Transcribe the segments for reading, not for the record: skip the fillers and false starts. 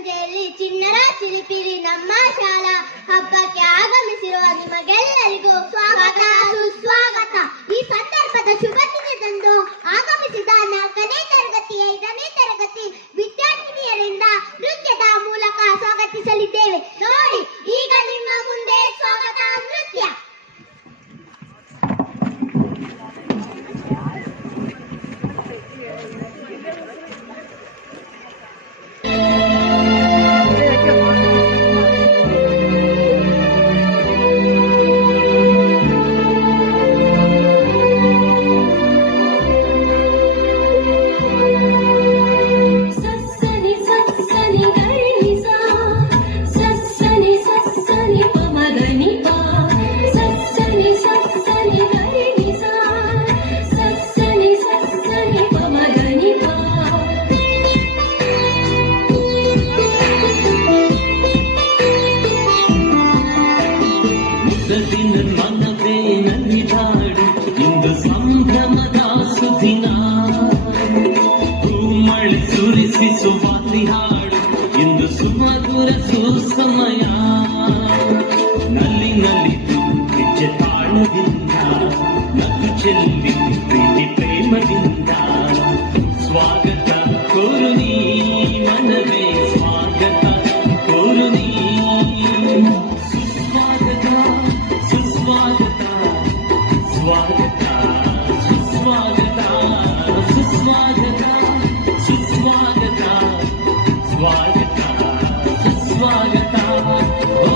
ಸಂಜೆಯಲ್ಲಿ ಚಿಣ್ಣರ ಚಿಲಿಪಿಲಿ ನಮ್ಮ ಶಾಲಾ ಹಬ್ಬಕ್ಕೆ ಆಗಮಿಸಿರುವ ನಿಮಗೆಲ್ಲರಿಗೂ ಸ್ವಾಗತ ಸುಸ್ವಾಗತ. ಈ ಸಂದರ್ಭದ ಶುಭ ದಿನದಂದು ಆಗಮಿಸಿದ 4ನೇ ತರಗತಿ 5ನೇ ತರಗತಿ ವಿದ್ಯಾರ್ಥಿನಿಯರಿಂದ ನೃತ್ಯದ ಮೂಲಕ ಸ್ವಾಗತಿಸಲಿದ್ದೇವೆ. ನೋಡಿ, ಈಗ ನಿಮ್ಮ ಮುಂದೆ ಸ್ವಾಗತ ನೃತ್ಯ. ಮನವೇ ನಲಿದಾಡು ಇಂದು ಸಂಭ್ರಮದ ಸುದಿನ, ಮಳೆ ಸುರಿಸುವ ಹಾಡು ಇಂದು ಸುಮಧುರ ಸುಸಮಯ. ನಲ್ಲಿ ನಲಿದು ಹೆಜ್ಜೆ ತಾಳದಿಂದ ನಗು ಚೆಲ್ಲಿ ಪ್ರೀತಿ ಪ್ರೇಮದಿಂದ ಸ್ವಾಗತ ಕೋರು ನೀ ಮನವೇ, ಸ್ವಾಗತ ಕೋರು ನೀ. ಸುಸ್ವಾಗತ ಸುಸ್ವಾಗತ ಸ್ವಾಗತ ಸುಸ್ವಾಗತ ಸುಸ್ವಾಗತ ಸುಸ್ವಾಗತ ಸ್ವಾಗತ ಸುಸ್ವಾಗತ. ಓ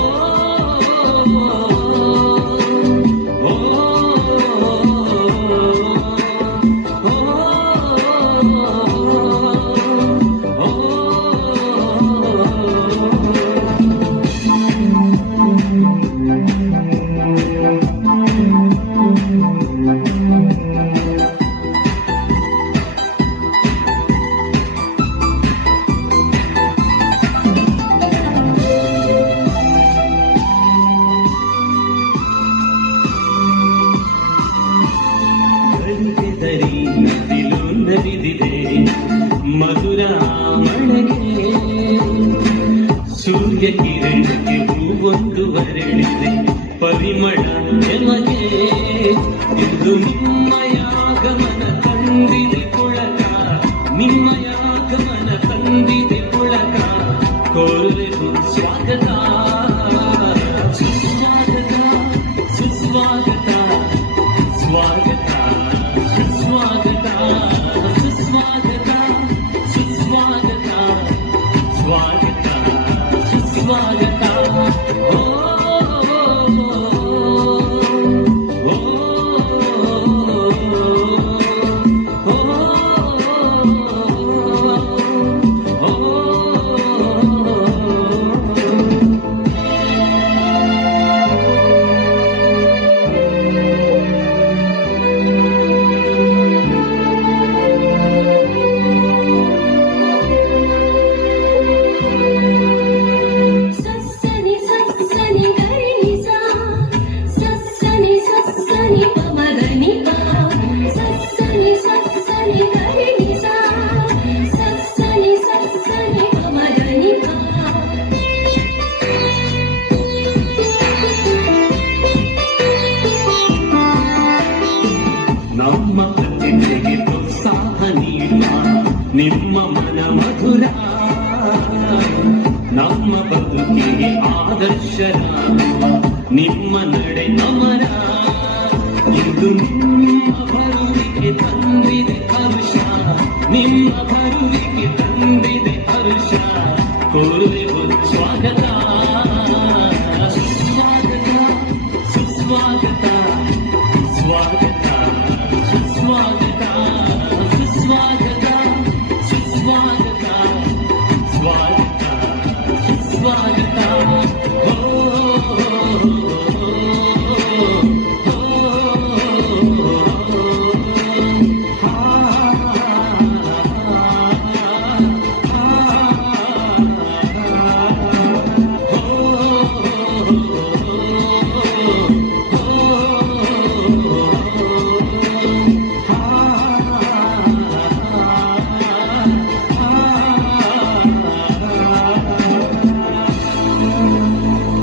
ನದಿಲು ನದಿದಿದೆ ಮಧುರ ಮಳೆಗೆ, ಸೂರ್ಯ ಕಿರಣಕ್ಕೆ ಹೂವೊಂದು ಬರಳಿದೆ ಪರಿಮಳ ಎಮಗೆ. ಇದು ನಿಮ್ಮಯ ಆಗಮನ ತಂದಿದೆ ಪುಳಕ, ನಿಮ್ಮಯ ಆಗಮನ ತಂದಿದೆ ಪುಳಕ. ಕೋರುವೆವು ಸ್ವಾಗತ ಸುಸ್ವಾಗತ ಸುಸ್ವಾಗತ ಸ್ವಾಗತ ಸುಸ್ವಾಗತ ಸುಸ್ವಾಗತ ಸುಸ್ವಾಗತ ಸ್ವಾಗತ ಸುಸ್ವಾಗತ. ಓ ನಮ್ಮ ಪ್ರತಿಭೆಗೆ ಪ್ರೋತ್ಸಾಹ ನೀಡುವ ನಿಮ್ಮ ಮನ ಮಧುರ, ನಮ್ಮ ಬದುಕಿಗೆ ಆದರ್ಶನ ನಿಮ್ಮ ನಡೆ ಅಮರ. ಇಂದು ನಿಮ್ಮ ಬರುವಿಗೆ ತಂದಿದೆ ಹರುಷ, ನಿಮ್ಮ ಬರುವಿಗೆ ತಂದಿದೆ ಹರುಷ. ಕೋರುವೆವು ಸ್ವಾಗತ ಸುಸ್ವಾಗತ ಸುಸ್ವಾಗತ ಸ್ವಾಗತ ಸುಸ್ವಾಗತ ಸುಸ್ವಾಗತ ಸುಸ್ವಾಗತ ಸ್ವಾಗತ ಸುಸ್ವಾಗತ.